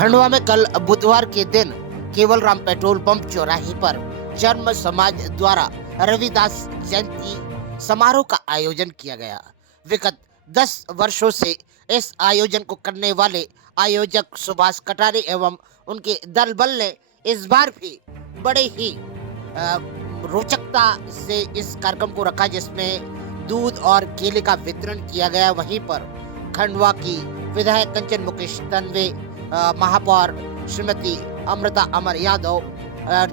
खंडवा में कल बुधवार के दिन केवलराम पेट्रोल पंप चौराहे पर जन्म समाज द्वारा रविदास जयंती समारोह का आयोजन किया गया। विगत 10 वर्षों से इस आयोजन को करने वाले आयोजक सुभाष कटारे एवं उनके दल बल ने इस बार भी बड़े ही रोचकता से इस कार्यक्रम को रखा, जिसमें दूध और केले का वितरण किया गया। वहीं पर खंडवा की विधायक कंचन मुकेश तन्वे, महापौर श्रीमती अमृता अमर यादव,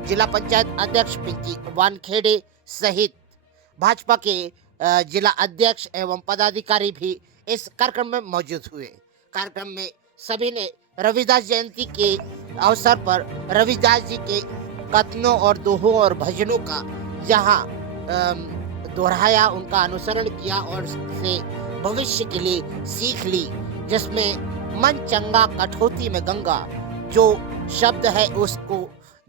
जिला पंचायत अध्यक्ष पिंकी वानखेड़े सहित भाजपा के जिला अध्यक्ष एवं पदाधिकारी भी इस कार्यक्रम में मौजूद हुए। कार्यक्रम में सभी ने रविदास जयंती के अवसर पर रविदास जी के कथनों और दोहों और भजनों का जहां दोहराया, उनका अनुसरण किया और उससे भविष्य के लिए सीख ली, जिसमें मन चंगा कठौती में गंगा जो शब्द है उसको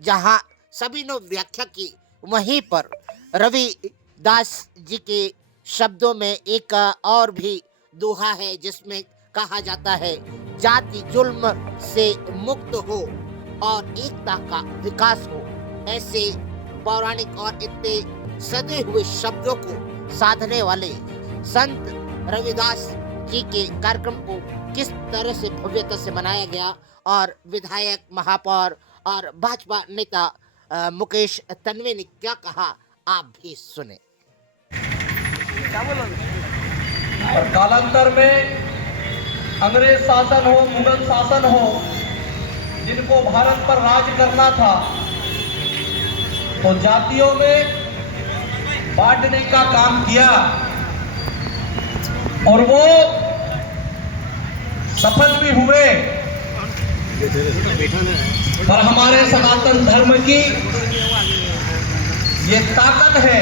जहां सभी ने व्याख्या की, वहीं पर रविदास जी के शब्दों में एक और भी दोहा है जिसमें कहा जाता है, जाति जुल्म से मुक्त हो और एकता का विकास हो। ऐसे पौराणिक और इतने सदे हुए शब्दों को साधने वाले संत रविदास जी के कार्यक्रम को किस तरह से भव्यता से मनाया गया और विधायक, महापौर और भाजपा नेता मुकेश तन्वे ने क्या कहा, आप भी सुने। और कालांतर में अंग्रेज शासन हो, मुगल शासन हो, जिनको भारत पर राज करना था, तो जातियों में बांटने का काम किया और वो सफल भी हुए। पर हमारे सनातन धर्म की ये ताकत है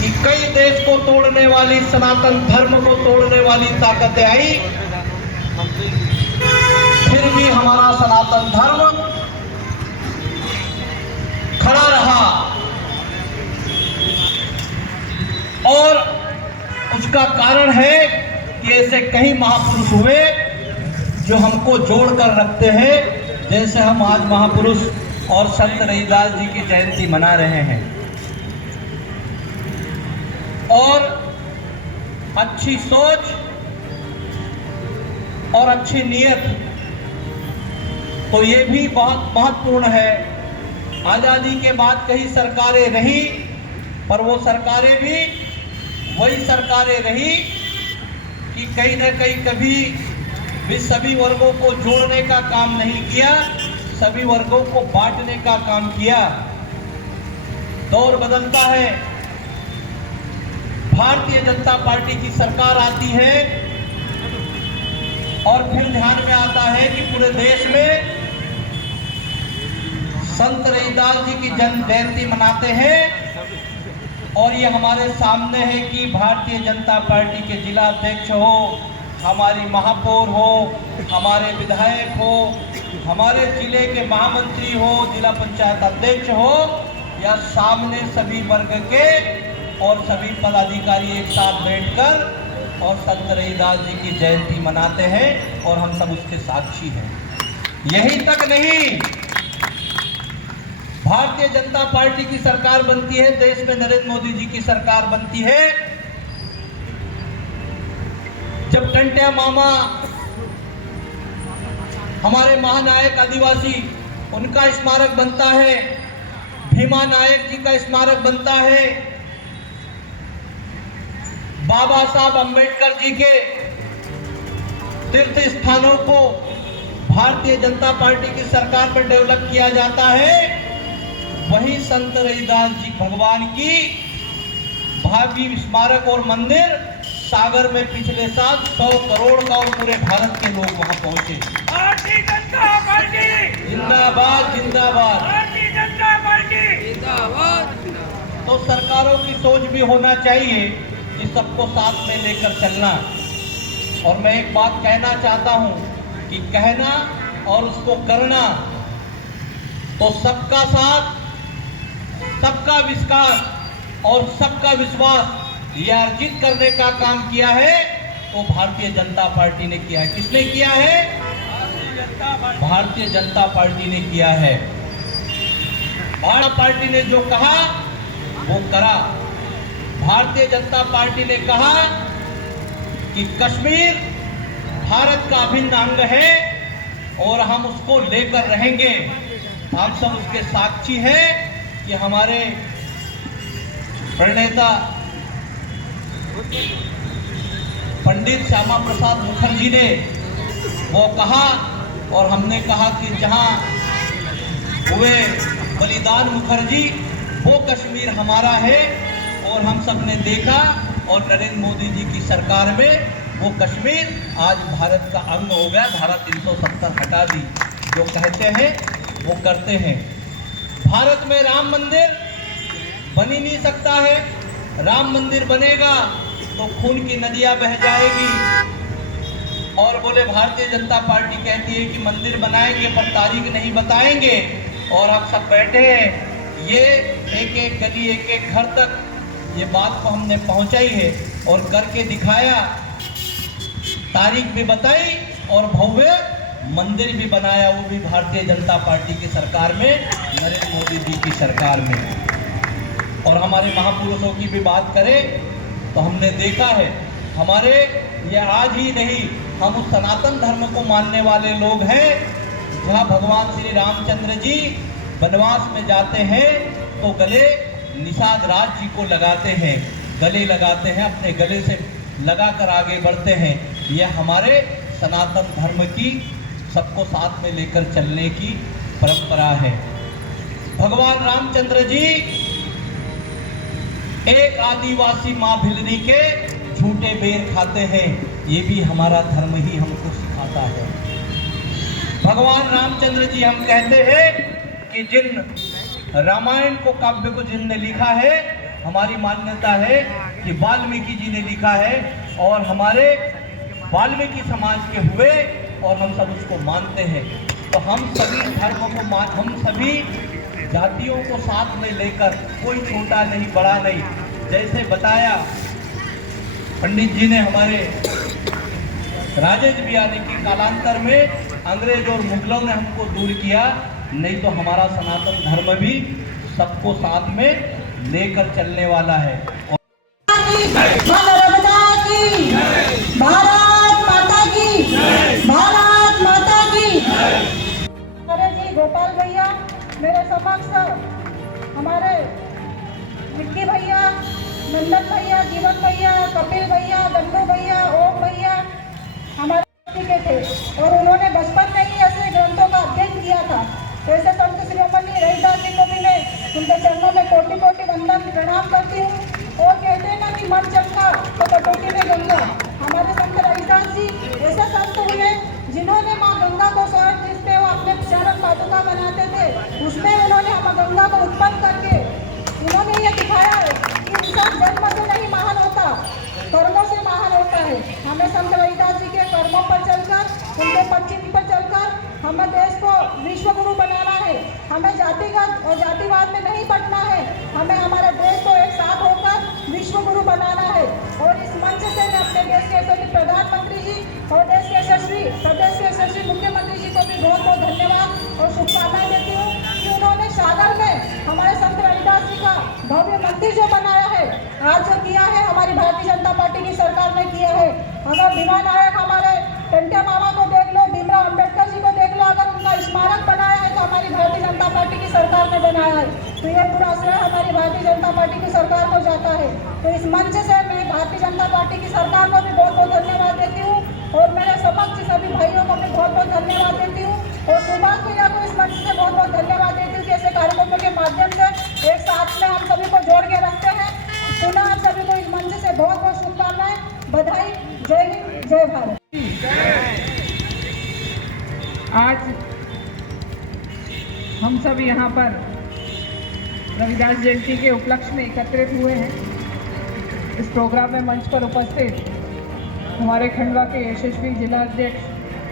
कि कई देश को तोड़ने वाली, सनातन धर्म को तोड़ने वाली ताकतें आई, फिर भी हमारा सनातन धर्म खड़ा रहा। और उसका कारण है कि ऐसे कई महापुरुष हुए जो हमको जोड़ कर रखते हैं, जैसे हम आज महापुरुष और संत रविदास जी की जयंती मना रहे हैं। और अच्छी सोच और अच्छी नीयत तो ये भी बहुत महत्वपूर्ण है। आज़ादी के बाद कई सरकारें रही, पर वो सरकारें भी वही सरकारें रही कि कहीं न कहीं कभी भी सभी वर्गों को जोड़ने का काम नहीं किया, सभी वर्गों को बांटने का काम किया। दौर बदलता है, भारतीय जनता पार्टी की सरकार आती है और फिर ध्यान में आता है कि पूरे देश में संत रविदास जी की जन्म जयंती मनाते हैं। और ये हमारे सामने है कि भारतीय जनता पार्टी के जिला अध्यक्ष हो, हमारी महापौर हो, हमारे विधायक हो, हमारे जिले के महामंत्री हो, जिला पंचायत अध्यक्ष हो, या सामने सभी वर्ग के और सभी पदाधिकारी एक साथ बैठकर और संत रविदास जी की जयंती मनाते हैं और हम सब उसके साक्षी हैं। यही तक नहीं, भारतीय जनता पार्टी की सरकार बनती है, देश में नरेंद्र मोदी जी की सरकार बनती है, जब टंट्या मामा हमारे महानायक आदिवासी, उनका स्मारक बनता है, भीमा नायक जी का स्मारक बनता है, बाबा साहब अंबेडकर जी के तीर्थ स्थानों को भारतीय जनता पार्टी की सरकार में डेवलप किया जाता है, वही संत रविदास जी भगवान की भव्य स्मारक और मंदिर सागर में पिछले साल 100 करोड़ का और पूरे भारत के लोग वहां पहुंचे। भारतीय जनता पार्टी जिंदाबाद, जिंदाबाद, भारतीय जनता पार्टी जिंदाबाद। तो सरकारों की सोच भी होना चाहिए कि सबको साथ में लेकर चलना। और मैं एक बात कहना चाहता हूं कि कहना और उसको करना, तो सबका साथ, सबका विश्वास और सबका विश्वास ये अर्जित करने का काम किया है, वो भारतीय जनता पार्टी ने किया है। किसने किया है? भारतीय जनता पार्टी ने किया है। भारतीय पार्टी ने जो कहा वो करा। भारतीय जनता पार्टी ने कहा कि कश्मीर भारत का अभिन्न अंग है और हम उसको लेकर रहेंगे। हम सब उसके साक्षी हैं कि हमारे प्रणेता पंडित श्यामा प्रसाद मुखर्जी ने वो कहा और हमने कहा कि जहां हुए बलिदान मुखर्जी वो कश्मीर हमारा है। और हम सब ने देखा और नरेंद्र मोदी जी की सरकार में वो कश्मीर आज भारत का अंग हो गया। धारा 370 हटा दी। जो कहते हैं वो करते हैं। भारत में राम मंदिर बन ही नहीं सकता है। राम मंदिर बनेगा तो खून की नदियां बह जाएगी। और बोले भारतीय जनता पार्टी कहती है कि मंदिर बनाएंगे पर तारीख नहीं बताएंगे। और आप सब बैठे हैं, ये एक एक गली एक एक घर तक ये बात को हमने पहुंचाई है और करके दिखाया। तारीख भी बताई और भव्य मंदिर भी बनाया, वो भी भारतीय जनता पार्टी की सरकार में, नरेंद्र मोदी जी की सरकार में। और हमारे महापुरुषों की भी बात करें तो हमने देखा है, हमारे ये आज ही नहीं, हम उस सनातन धर्म को मानने वाले लोग हैं जहाँ भगवान श्री रामचंद्र जी वनवास में जाते हैं तो गले निषाद राज जी को लगाते हैं, गले लगाते हैं, अपने गले से लगाकर आगे बढ़ते हैं। यह हमारे सनातन धर्म की सबको साथ में लेकर चलने की परंपरा है। भगवान रामचंद्र जी एक आदिवासी माँ भिलनी के झूठे बेर खाते हैं। ये भी हमारा धर्म ही हमको सिखाता है। भगवान रामचंद्र जी, हम कहते हैं कि जिन रामायण को काव्य को जिनने लिखा है, हमारी मान्यता है कि वाल्मीकि जी ने लिखा है और हमारे वाल्मीकि समाज के हुए और हम सब उसको मानते हैं। तो हम सभी धर्मों को हम सभी जातियों को साथ में लेकर, कोई छोटा नहीं बड़ा नहीं, जैसे बताया पंडित जी ने हमारे राजेश भी आने की कालांतर में अंग्रेज और मुगलों ने हमको दूर किया, नहीं तो हमारा सनातन धर्म भी सबको साथ में लेकर चलने वाला है। भारत माता की, भारत माता की। अरे जी गोपाल भैया, मेरे समक्ष हमारे विक्की भैया, नंदन भैया, जीवन भैया, कपिल भैया, गंडू भैया, ओम भैया हमारे के थे और उन्होंने बचपन में ही ऐसे ग्रंथों का अध्ययन किया था। जैसे संत शिरोमणि रविदास जी को भी मैं उनके चरणों में कोटि कोटि वंदन प्रणाम करती हूँ। और कहते हैं ना कि मन चंगा तो कटौती में गंगा। हमारे संत रविदास जी ऐसे संत हुए जिन्होंने माँ गंगा को स्वयं, जिसपे वो अपने चरण पादुका बनाते थे, उसमें उन्होंने माँ गंगा को उत्पन्न करके उन्होंने ये दिखाया है कि इंसान जन्म से नहीं महान होता, कर्मों से महान होता है। हमें संत रविदास जी के कर्मों पर चलकर, उनके पश्चिम पर चलकर हमें देश को विश्व गुरु बनाना है। हमें जातिगत और जातिवाद में नहीं बंटना है। हमें हमारे देश को एक साथ होकर विश्व गुरु बनाना है। और इस मंच से मैं अपने देश के यशस्वी प्रधानमंत्री जी और देश के यशस्वी प्रदेश के यशस्वी मुख्यमंत्री जी को भी बहुत बहुत धन्यवाद और शुभकामनाएं देती हूँ कि उन्होंने सागर में हमारे संत रविदास जी का भव्य मंदिर जो बनाया है, आज जो किया है, हमारी भारतीय जनता पार्टी की सरकार ने किया है। अगर भीमा नायक हमारे टंटे मामा को देख लो, भीमराव अम्बेडकर जी को देख लो, अगर उनका स्मारक बनाया है तो हमारी भारतीय जनता पार्टी की सरकार ने बनाया है। तो ये पूरा श्रेय हमारी भारतीय जनता पार्टी की सरकार को जाता है। तो इस मंच से मैं भारतीय जनता पार्टी की सरकार को भी बहुत बहुत धन्यवाद देती हूँ और मेरे समक्ष सभी भाइयों को भी बहुत बहुत धन्यवाद देती हूँ और सुभाष भैया को इस मंच से बहुत बहुत धन्यवाद देती हूँ कि ऐसे कार्यक्रमों के माध्यम से एक साथ में हम सभी को जोड़ के रखते हैं। पुनः आप सभी को इस मंच से बहुत बहुत शुभकामनाएं, बधाई। जय हिंद, जय भारत। आज हम सब यहाँ पर रविदास जयंती के उपलक्ष्य में एकत्रित हुए हैं। इस प्रोग्राम में मंच पर उपस्थित हमारे खंडवा के यशस्वी जिला अध्यक्ष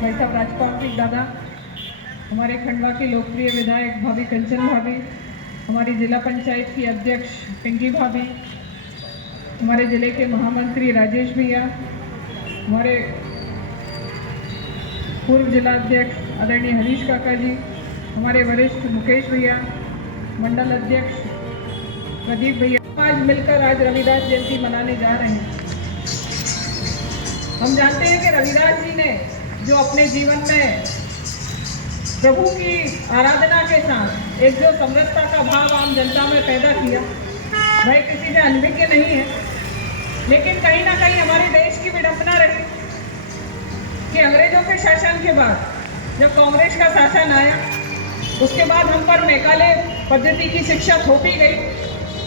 भाई साहब राजपाल सिंह दादा, हमारे खंडवा की लोकप्रिय विधायक भाभी कंचन भाभी, हमारी जिला पंचायत की अध्यक्ष पिंकी भाभी, हमारे जिले के महामंत्री राजेश भैया, हमारे पूर्व जिलाध्यक्ष आदरणीय हरीश काका जी, हमारे वरिष्ठ मुकेश भैया, मंडल अध्यक्ष प्रदीप भैया, आज मिलकर आज रविदास जयंती मनाने जा रहे हैं। हम जानते हैं कि रविदास जी ने जो अपने जीवन में प्रभु की आराधना के साथ एक जो समरसता का भाव आम जनता में पैदा किया, वह किसी से अनभिज्ञ नहीं है। लेकिन कहीं ना कहीं हमारे देश की विडंबना रही कि अंग्रेजों के शासन के बाद जब कांग्रेस का शासन आया, उसके बाद हम पर मैकाले पद्धति की शिक्षा थोपी गई,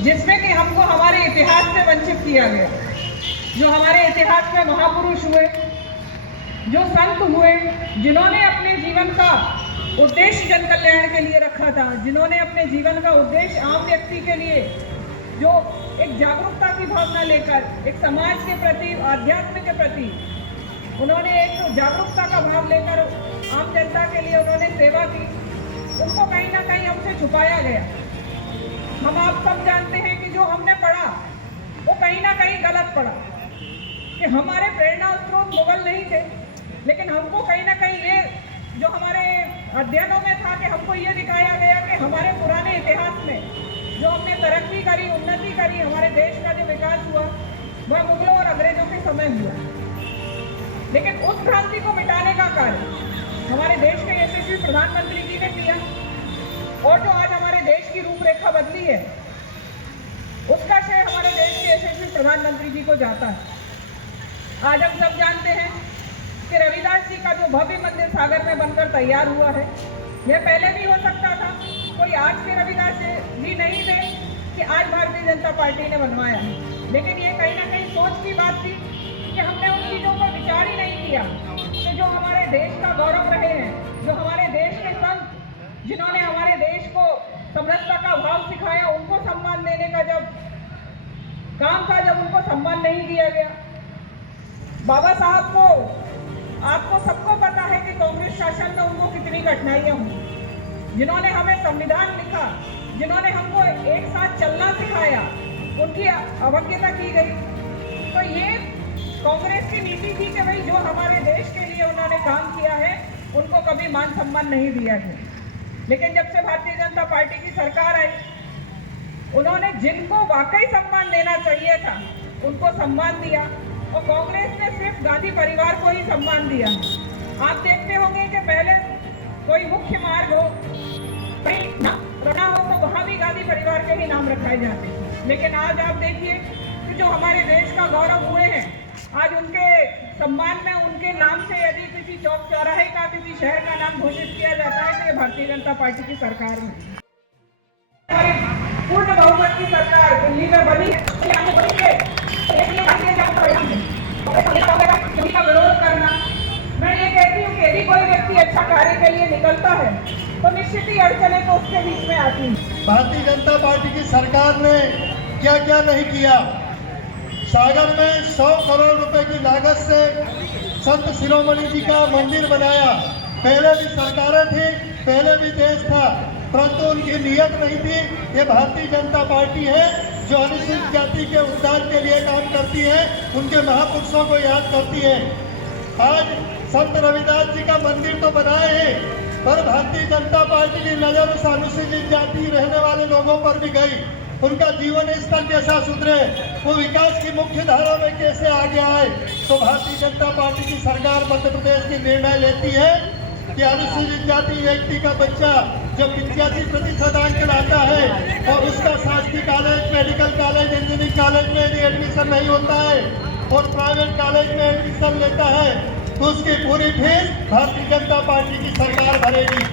जिसमें कि हमको हमारे इतिहास से वंचित किया गया। जो हमारे इतिहास में महापुरुष हुए, जो संत हुए, जिन्होंने अपने जीवन का उद्देश्य जन कल्याण के लिए रखा था, जिन्होंने अपने जीवन का उद्देश्य आम व्यक्ति के लिए जो एक जागरूकता की भावना लेकर एक समाज के प्रति, आध्यात्म के प्रति उन्होंने एक जागरूकता का भाव लेकर आम जनता के लिए उन्होंने सेवा की, उनको कहीं ना कहीं हमसे छुपाया गया। हम आप सब जानते हैं कि जो हमने पढ़ा वो कहीं ना कहीं गलत पढ़ा, कि हमारे प्रेरणा स्रोत मुगल नहीं थे, लेकिन हमको कहीं ना कहीं ये जो हमारे अध्ययनों में था कि हमको ये दिखाया गया कि हमारे पुराने इतिहास में जो हमने तरक्की करी, उन्नति करी, हमारे देश का जो विकास हुआ वह मुगलों और अंग्रेजों के समय हुआ। लेकिन उस भ्रांति को मिटाने का कार्य हमारे देश के यशस्वी प्रधानमंत्री जी ने किया, और जो आज हमारे देश की रूपरेखा बदली है, उसका श्रेय हमारे देश के यशस्वी प्रधानमंत्री जी को जाता है। आज हम सब जानते हैं कि रविदास जी का जो भव्य मंदिर सागर में बनकर तैयार हुआ है, यह पहले भी हो सकता था। कोई आज के रविदास जी नहीं थे कि आज भारतीय जनता पार्टी ने बनवाया, लेकिन ये कहीं ना कहीं सोच की बात थी कि हमने उन चीज़ों पर विचार ही नहीं किया कि जो हमारे देश का गौरव रहे हैं, जो हमारे देश के संत, जिन्होंने हमारे देश को समरसता का भाव सिखाया, उनको सम्मान देने का जब काम था, जब उनको सम्मान नहीं दिया गया। बाबा साहब को, आपको सबको पता है कि कांग्रेस शासन में उनको कितनी कठिनाइयां हुई, जिन्होंने हमें संविधान लिखा, जिन्होंने हमको एक साथ चलना सिखाया, उनकी अवज्ञा की गई। तो ये कांग्रेस की नीति थी कि भाई जो हमारे देश के लिए उन्होंने काम किया है, उनको कभी मान सम्मान नहीं दिया है। लेकिन जब से भारतीय जनता पार्टी की सरकार आई, उन्होंने जिनको वाकई सम्मान देना चाहिए था उनको सम्मान दिया, और कांग्रेस ने सिर्फ गांधी परिवार को ही सम्मान दिया। आप देखते होंगे कि पहले कोई मुख्य मार्ग हो, रखा हो, तो वहाँ भी गांधी परिवार के ही नाम रखाए जाते हैं। लेकिन आज आप देखिए कि जो हमारे देश का गौरव हुए हैं, आज उनके सम्मान में, उनके नाम से यदि किसी चौक चौराहे का, किसी शहर का नाम घोषित किया जाता है, तो ये भारतीय जनता पार्टी की सरकार में हमारी पूर्ण बहुमत की सरकार दिल्ली में बनी है। का विरोध करना, मैं ये कहती हूँ कि यदि कोई व्यक्ति अच्छा कार्य के लिए निकलता है तो निश्चित ही अड़चने तो उसके बीच में आती है। भारतीय जनता पार्टी की सरकार ने क्या क्या नहीं किया। सागर में 100 करोड़ रुपए की लागत से संत शिरोमणि जी का मंदिर बनाया। पहले भी सरकारें थी, पहले भी देश था, परंतु उनकी नीयत नहीं थी। ये भारतीय जनता पार्टी है जो अनुसूचित जाति के उद्धार के लिए काम करती है, उनके महापुरुषों को याद करती है। आज संत रविदास जी का मंदिर तो बनाए हैं, पर भारतीय जनता पार्टी की नजर उस अनुसूचित जाति रहने वाले लोगों पर भी गई। उनका जीवन स्तर कैसा सुधरे, वो विकास की मुख्य धारा में कैसे आगे आए। तो भारतीय जनता पार्टी की सरकार मध्य प्रदेश की निर्णय लेती है कि अनुसूचित जाति व्यक्ति का बच्चा जब 85% अंक लाता है और उसका शासकीय college, medical college, engineering college में यदि एडमिशन नहीं होता है और प्राइवेट कॉलेज में एडमिशन लेता है, तो उसकी पूरी फीस भारतीय जनता पार्टी की सरकार भरेगी।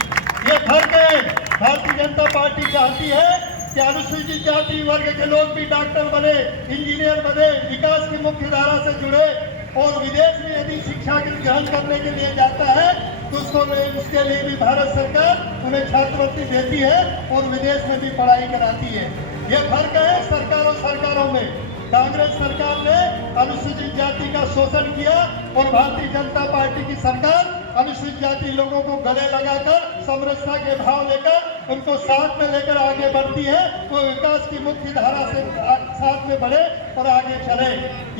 ये फर्क है। भारतीय जनता पार्टी चाहती है कि अनुसूचित जाति वर्ग के लोग भी डॉक्टर बने, इंजीनियर बने, विकास की मुख्य धारा से जुड़े, और विदेश में यदि शिक्षा ग्रहण करने के लिए जाता है तो उसके लिए भी भारत सरकार उन्हें छात्रवृत्ति देती है और विदेश में भी पढ़ाई कराती है। ये फर्क है सरकारों में। कांग्रेस सरकार ने अनुसूचित जाति का शोषण किया और भारतीय जनता पार्टी की सरकार अनुसूचित जाति लोगों को गले लगाकर समरसता के भाव लेकर उनको साथ में लेकर आगे बढ़ती है। वो विकास की मुख्य धारा से साथ में बढ़े और आगे चले।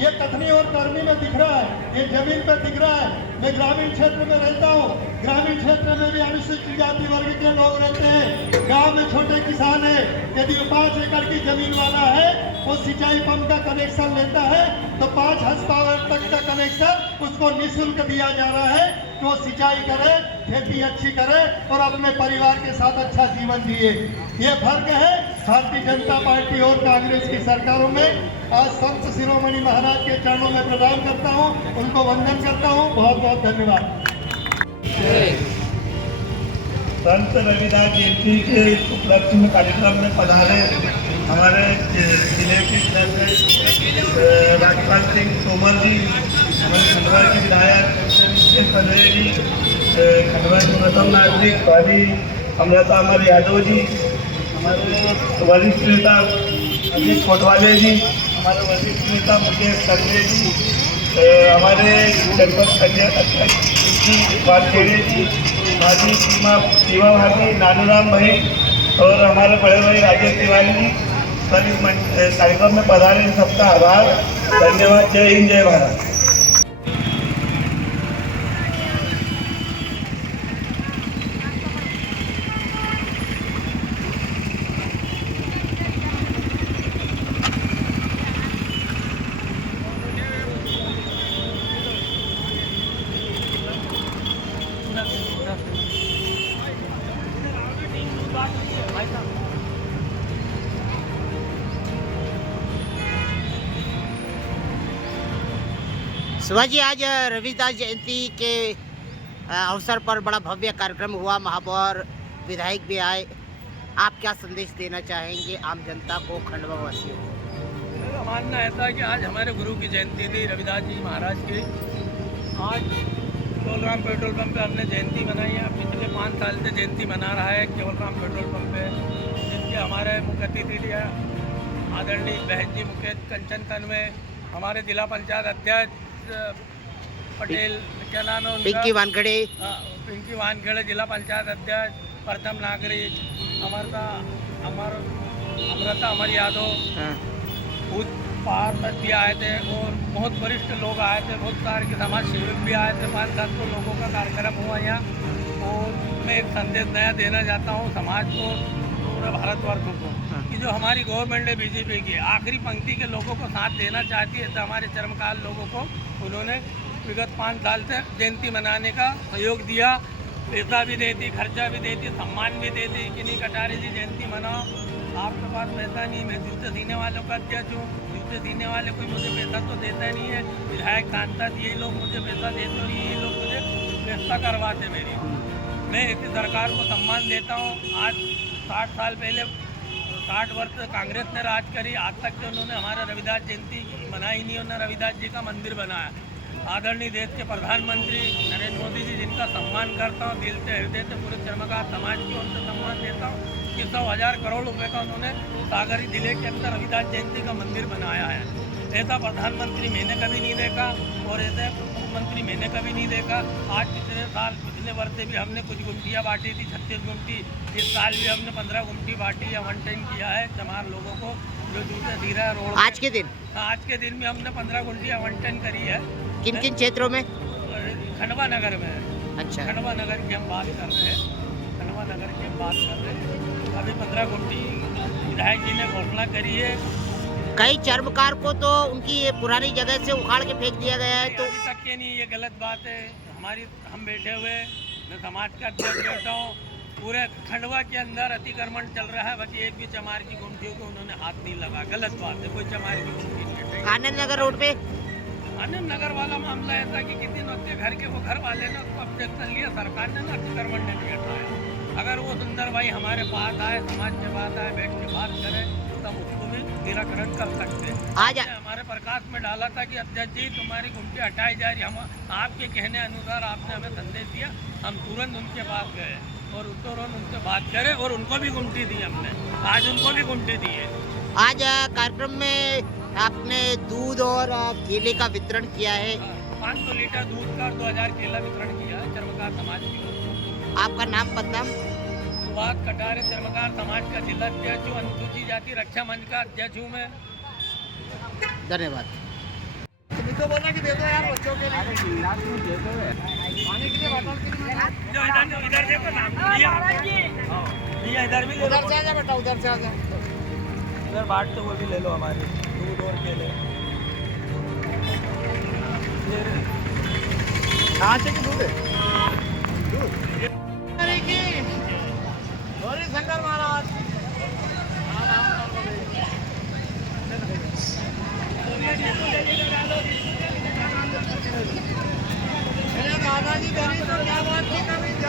ये कथनी और करनी में दिख रहा है, ये जमीन पर दिख रहा है। मैं ग्रामीण क्षेत्र में रहता हूँ, ग्रामीण क्षेत्र में भी अनुसूचित जाति वर्ग के लोग रहते हैं। गांव में छोटे किसान है, यदि 5 एकड़ की जमीन वाला है वो सिंचाई पंप का कनेक्शन लेता है तो 5 हॉर्स पावर तक का कनेक्शन उसको निःशुल्क दिया जा रहा है कि वो सिंचाई करे, खेती अच्छी करे और अपने परिवार के साथ अच्छा जीवन जिए। ये फर्क है भारतीय जनता पार्टी और कांग्रेस की सरकारों में। आज संत शिरोमणि महाराज के चरणों में प्रणाम करता हूँ, उनको वंदन करता हूँ। बहुत बहुत धन्यवाद। संत रविदास जयंती के उपलक्ष्य में कार्यक्रम में पधारे हमारे जिले के राजपाल सिंह तोमर जी, हमारे खंडवा के विधायक पधरे जी, खंडवा के प्रथम नागरिक वाली अमृता अमर यादव जी, हमारे वरिष्ठ नेता अजीत कोटवाले जी, हमारे वरिष्ठ नेता मुकेश संजय जी, हमारे जनपद अध्यक्ष वालखेड़े जी, भाभी सीमा भाभी, नानूराम भाई और हमारे बड़े भाई राजेश तिवारी जी, सर इस कार्यक्रम में पधारे, इन सबका आभार, धन्यवाद। जय हिंद, जय भारत। सुभाष जी, आज रविदास जयंती के अवसर पर बड़ा भव्य कार्यक्रम हुआ, महापौर विधायक भी आए। आप क्या संदेश देना चाहेंगे आम जनता को, खंडवा वासियों को? मेरा मानना ऐसा है कि आज हमारे गुरु की जयंती थी, रविदास जी महाराज की। आज केवलराम पेट्रोल पंप पे हमने जयंती मनाई है। पिछले 5 साल से जयंती मना रहा है केवलराम पेट्रोल पंप पे, जिनके हमारे मुख्य अतिथि आदरणीय बहन जी मुकेश कंचन तन्वे, हमारे जिला पंचायत अध्यक्ष पटेल, क्या नाम है उनका, पिंकी वानखेड़े, पिंकी वानखेड़े जिला पंचायत अध्यक्ष, प्रथम नागरिक अमृता अमर यादव, भूत पार्षद भी आए थे और बहुत वरिष्ठ लोग आए थे, बहुत सारे के समाज सेवक भी आए थे। 500 लोगों का कार्यक्रम हुआ यहाँ। और मैं एक संदेश नया देना चाहता हूँ समाज को, पूरे भारतवर्ष को, कि जो हमारी गवर्नमेंट है बीजेपी की, आखिरी पंक्ति के लोगों को साथ देना चाहती है। तो हमारे चरमकाल लोगों को उन्होंने विगत 5 साल से जयंती मनाने का सहयोग दिया, पैसा भी देती, खर्चा भी देती, सम्मान भी देती कि नहीं कटारे जी जयंती मनाओ, आपके पास पैसा नहीं। मैं जूते सीने वालों का अध्यक्ष हूँ, जूते सीने वाले कोई मुझे पैसा तो देता नहीं है। विधायक सांसद ये लोग मुझे पैसा देते और ये लोग मुझे व्यवस्था करवाते मेरी। मैं इसी सरकार को सम्मान देता हूँ। आज 60 साल पहले 60 वर्ष कांग्रेस ने राज करी, आज तक के उन्होंने हमारा रविदास जयंती मनाई नहीं, उन्होंने रविदास जी का मंदिर बनाया। आदरणीय देश के प्रधानमंत्री नरेंद्र मोदी जी, जिनका सम्मान करता हूँ दिल से, हृदय से, पूरे चरमकार समाज की ओर से सम्मान देता हूँ कि 100,000 करोड़ रुपए का उन्होंने सागरी जिले के अंदर रविदास जयंती का मंदिर बनाया है। ऐसा प्रधानमंत्री मैंने कभी नहीं देखा और ऐसे मुख्यमंत्री मैंने कभी नहीं देखा। आज पिछले वर्ष से भी हमने कुछ गुमटियाँ बांटी थी, 36 गुमटी। इस साल भी हमने 15 गुमटी बांटी या आवंटन किया है चमार लोगों को जो जूते सीरा रोड। आज के दिन भी हमने 15 गुमटी आवंटन करी है। किन किन क्षेत्रों में? खंडवा नगर में। अच्छा, खंडवा नगर की हम बात कर रहे हैं, खंडवा नगर की हम बात कर रहे हैं। अभी 15 गुमटी विधायक जी ने घोषणा करी है। कई चर्मकार को तो उनकी ये पुरानी जगह से उखाड़ के फेंक दिया गया है, तो अभी तक के नहीं, ये गलत बात है। हम बैठे हुए, मैं समाज का अध्यक्ष बैठा हूँ, पूरे खंडवा के अंदर अतिक्रमण चल रहा है। बाकी एक भी चमार की गुमटियों को उन्होंने हाथ नहीं लगा, गलत बात है। कोई चमार की गुमटी नहीं। आनंद नगर रोड पे आनंद नगर वाला मामला ऐसा कि किसी ने घर के वो घर वाले ने उसको ऑब्जेक्शन लिया, सरकार ने ना अतिक्रमण ने नहीं हटाया। अगर वो सुंदर भाई हमारे पास आए, समाज के पास आए, बैठ के बात करें, तब उसको भी निराकरण कर सकते हैं। आज हमारे प्रकाश में डाला था कि अध्यक्ष जी तुम्हारी गुमटी हटाई जा रही। हम आपके कहने अनुसार आपने हमें संदेश दिया, हम तुरंत उनके पास गए और तुरंत उनसे बात करें और उनको भी गुमटी दी हमने। आज उनको भी गुमटी दी है। आज कार्यक्रम में आपने दूध और केले का वितरण किया है। 500 लीटर दूध का और 2000 केला वितरण किया है चरमकार समाज की ओर से। आपका नाम पता? सुभाष कटारे, चरमकार समाज का जिला अध्यक्ष हूँ, अनुसूचित जाति रक्षा मंच का अध्यक्ष हूँ मैं। धन्यवाद। इनको बोलना कि दे दो यार बच्चों के लिए। इधर देखो ना भैया, इधर भी ले लो। उधर से आ जा बेटा, उधर से आ जा। इधर बाट तो वो भी ले लो हमारे दूध और केले। कहाँ से की दूध है? गौरी शंकर महाराज। दादाजी गरीब तो क्या बात नहीं कर रही थी।